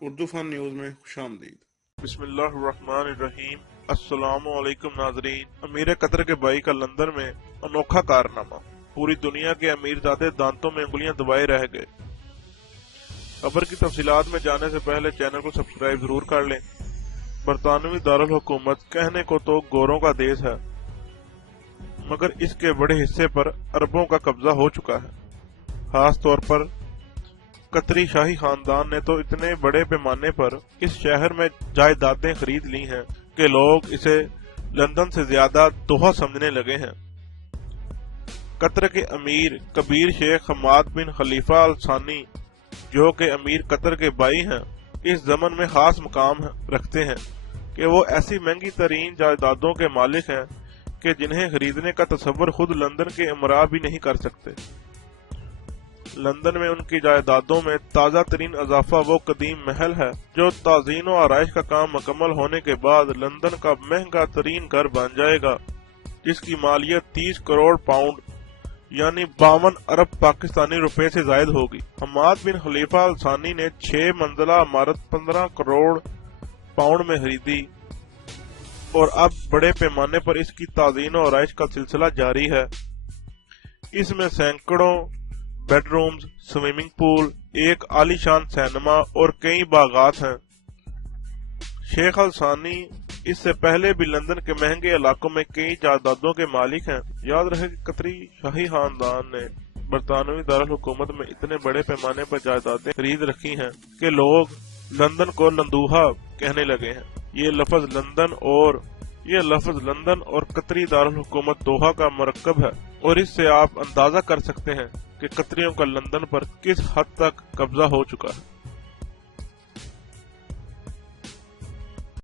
اردو فن news میں خوش آمدید۔ بسم اللہ الرحمن الرحیم۔ السلام علیکم ناظرین۔ امیر قطر کے بھائی کا لندن میں انوکھا کارنامہ، پوری دنیا کے امیر زادے دانتوں میں انگلیاں دبائے رہ گئے۔ خبر کی تفصیلات میں جانے سے پہلے چینل کو سبسکرائب ضرور کر لیں۔ برطانوی دارالحکومت کہنے کو تو گوروں کا دیس ہے، مگر اس کے بڑے حصے پر عربوں کا قبضہ ہو چکا ہے۔ خاص طور پر قطری شاہی خاندان نے تو اتنے بڑے پیمانے پر اس شہر میں جائیدادیں خرید لی ہیں کہ لوگ اسے لندن سے زیادہ دوحہ سمجھنے لگے ہیں۔ قطر کے امیر کبیر شیخ حماد بن خلیفہ ال ثانی، جو کہ امیر قطر کے بھائی ہیں، اس ضمن میں خاص مقام رکھتے ہیں کہ وہ ایسی مہنگی ترین جائیدادوں کے مالک ہیں کہ جنہیں خریدنے کا تصور خود لندن کے امراء بھی نہیں کر سکتے۔ لندن میں ان کی جائیدادوں میں تازہ ترین اضافہ وہ قدیم محل ہے جو تزئین و آرائش کا کام مکمل ہونے کے بعد لندن کا مہنگا ترین گھر بن جائے گا، جس کی مالیت 30 کروڑ پاؤنڈ یعنی 52 ارب پاکستانی روپے سے زائد ہوگی۔ حماد بن خلیفہ ال ثانی نے 6 منزلہ عمارت 15 کروڑ پاؤنڈ میں خریدی اور اب بڑے پیمانے پر اس کی تزئین و آرائش کا سلسلہ جاری ہے۔ اس میں سینکڑوں بیڈ رومز، سوئمنگ پول، ایک عالی شان سینما اور کئی باغات ہیں۔ شیخ ال ثانی اس سے پہلے بھی لندن کے مہنگے علاقوں میں کئی جائیدادوں کے مالک ہیں۔ یاد رہے کہ قطری شاہی خاندان نے برطانوی دارالحکومت میں اتنے بڑے پیمانے پر جائیدادیں خرید رکھی ہیں کہ لوگ لندن کو لندوہا کہنے لگے ہیں۔ یہ لفظ لندن اور قطری دارالحکومت دوحہ کا مرکب ہے، اور اس سے آپ اندازہ کر سکتے ہیں کہ قطریوں کا لندن پر کس حد تک قبضہ ہو چکا ہے۔